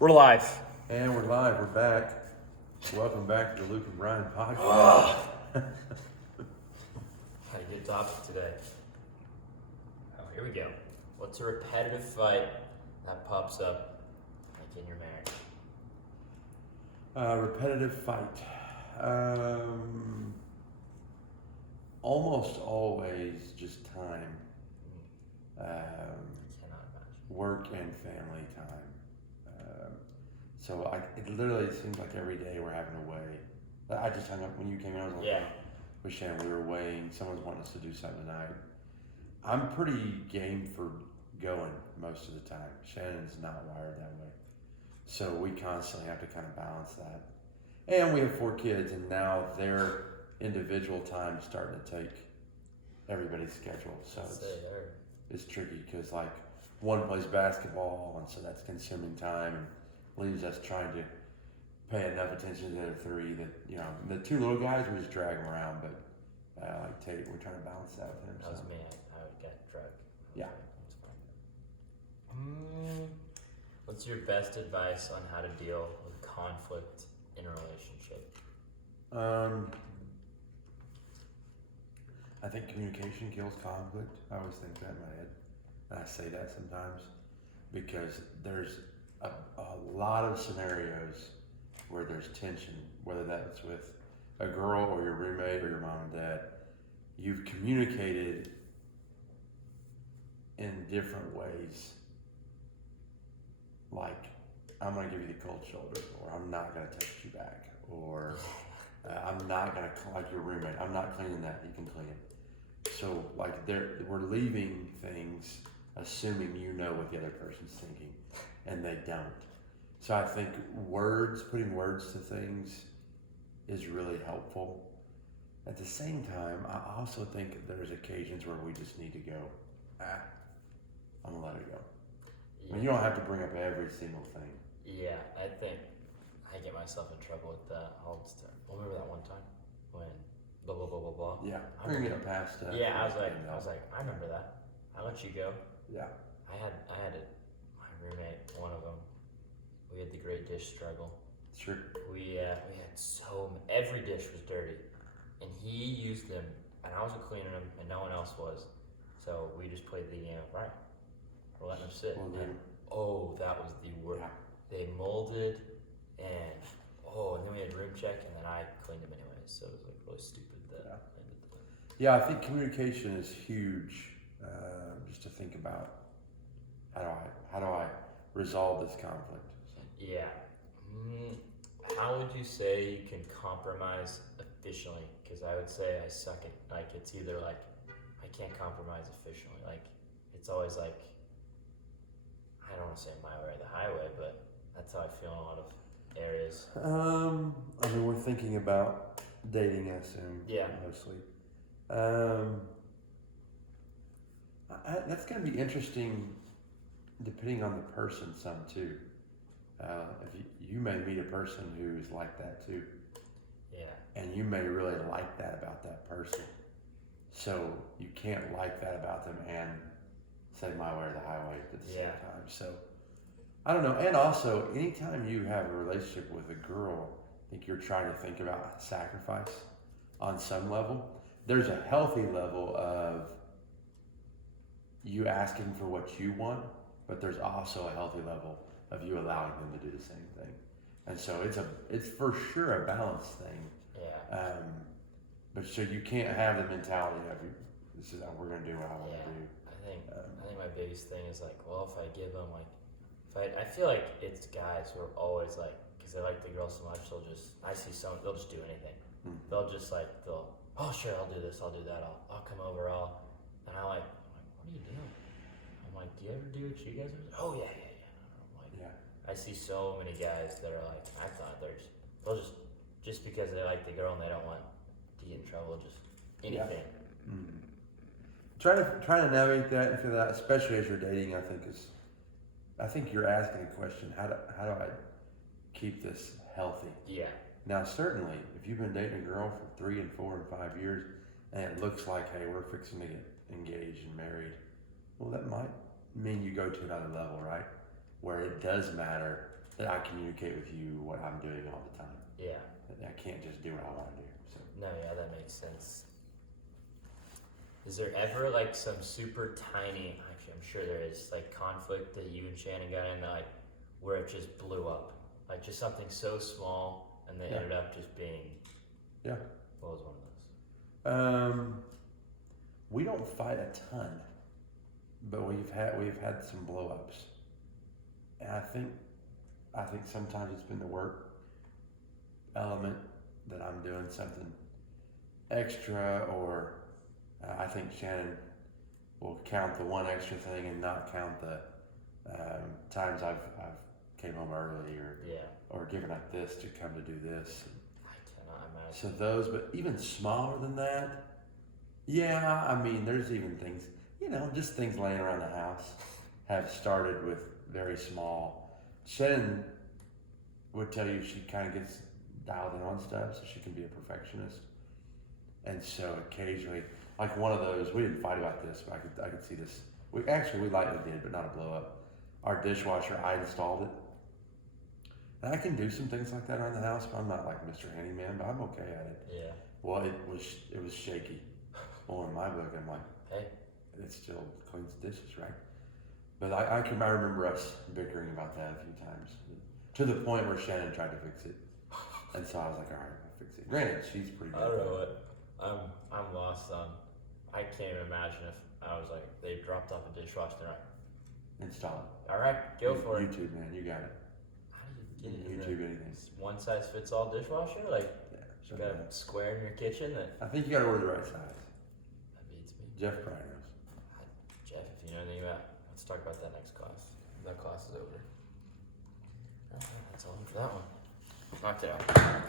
We're live. And we're live, we're back. Welcome back to the Luke and Brian podcast. How to get topic today. Oh, here we go. What's a repetitive fight that pops up like in your marriage? Repetitive fight. Almost always just time. I cannot imagine. Work and family time. It literally seems like every day we're having to weigh. I just hung up when you came out. I was like, Yeah. with Shannon, we were weighing. Someone's wanting us to do something tonight. I'm pretty game for going most of the time. Shannon's not wired that way. So we constantly have to kind of balance that. And we have 4 kids, and now their individual time is starting to take everybody's schedule. So it's tricky because like one plays basketball, and so that's consuming time and leaves us trying to pay enough attention to the other 3 that, you know, the 2 little guys, we just drag them around, but like Tate, we're trying to balance that with him. That was me. I would get drugged. Yeah. What's your best advice on how to deal with conflict in a relationship? I think communication kills conflict. I always think that in my head. And I say that sometimes because there's a lot of scenarios where there's tension, whether that's with a girl or your roommate or your mom and dad. You've communicated in different ways. Like, I'm going to give you the cold shoulder, or I'm not going to text you back, or I'm not going to, like your roommate, I'm not cleaning that, you can clean it. So, like, we're leaving things assuming you know what the other person's thinking, and they don't. So I think putting words to things is really helpful. At the same time, I also think there's occasions where we just need to go, I'm going to let it go. Yeah. I mean, you don't have to bring up every single thing. Yeah, I think I get myself in trouble with that all the time. Remember that one time when blah blah blah blah blah. Yeah, bringing it past. Yeah, I was like, I remember that. I let you go. Yeah. I had my roommate, one of them. We had the great dish struggle. Sure. We had every dish was dirty, and he used them, and I wasn't cleaning them, and no one else was. So we just played the game of, right, we're letting them sit. Well, and that was the worst. Yeah. They molded, and then we had room check, and then I cleaned them anyways. So it was like really stupid that I did that. Yeah, I think communication is huge. Just to think about how do I resolve this conflict. So. Yeah. How would you say you can compromise efficiently? Because I would say I suck at, like, it's either like I can't compromise efficiently. Like, it's always like, I don't want to say my way or the highway, but that's how I feel in a lot of areas. I mean, we're thinking about dating, I assume. Yeah. Mostly. That's going to be interesting, depending on the person, some too. If you may meet a person who's like that too. Yeah. And you may really like that about that person. So you can't like that about them and say my way or the highway at the same time. So I don't know. And also, anytime you have a relationship with a girl, I think you're trying to think about sacrifice on some level. There's a healthy level of you asking for what you want, but there's also a healthy level of you allowing them to do the same thing. And so it's for sure a balance thing. Yeah. But so you can't have the mentality of this is how we're gonna do what I want to do. I think my biggest thing is like, well, if I give them like, I feel like it's guys who are always like, because they like the girl so much, they'll just do anything. Mm-hmm. Oh sure, I'll do this, I'll do that, I'll come over, and I'm like, what are you doing? I'm like, do you ever do what you guys are? Oh yeah. I'm like, yeah. I see so many guys that are like, I thought they'll just because they like the girl and they don't want to get in trouble, just anything. Yeah. Mm-hmm. Trying to navigate that, especially as you're dating, I think you're asking a question, how do I keep this healthy? Yeah. Now, certainly, if you've been dating a girl for 3 and 4 and 5 years, and it looks like, hey, we're fixing to get engaged and married, well, that might mean you go to another level, right? Where it does matter that I communicate with you what I'm doing all the time. Yeah. That I can't just do what I want to do. So No, yeah, that makes sense. Is there ever like some super tiny? Actually, I'm sure there is like conflict that you and Shannon got into, like where it just blew up, like just something so small, and they Yeah. ended up just being. Yeah. What was one of those? We don't fight a ton, but we've had some blow ups, and I think sometimes it's been the work element that I'm doing something extra, or I think Shannon will count the one extra thing and not count the times I've came home early Yeah, or given up this to come to do this. I cannot imagine. So those, but even smaller than that, yeah, I mean, there's even things, just things laying around the house have started with very small. Shannon would tell you she kind of gets dialed in on stuff, so she can be a perfectionist. And so occasionally, like one of those, we didn't fight about this, but I could see this. We lightly did, but not a blow up. Our dishwasher, I installed it. And I can do some things like that around the house, but I'm not like Mr. Handyman, but I'm okay at it. Yeah. Well, it was shaky. Well, in my book, I'm like, Hey. it still cleans the dishes, right? But I remember us bickering about that a few times, to the point where Shannon tried to fix it, and so I was like, all right, I'll fix it. Granted, she's pretty good. I don't know what. I'm lost on. I can't even imagine if I was like they dropped off a dishwasher. They're like, Install it. all right, go for it. YouTube, man, you got it. How do you get it? in YouTube the anything. one size fits all dishwasher? Like Yeah, you something got like a square in your kitchen that that. I think you got to order the right size. beats me. Jeff probably knows. Jeff, if you know anything about, let's talk about that next class. That class is over. That's all for that one. Knocked it out.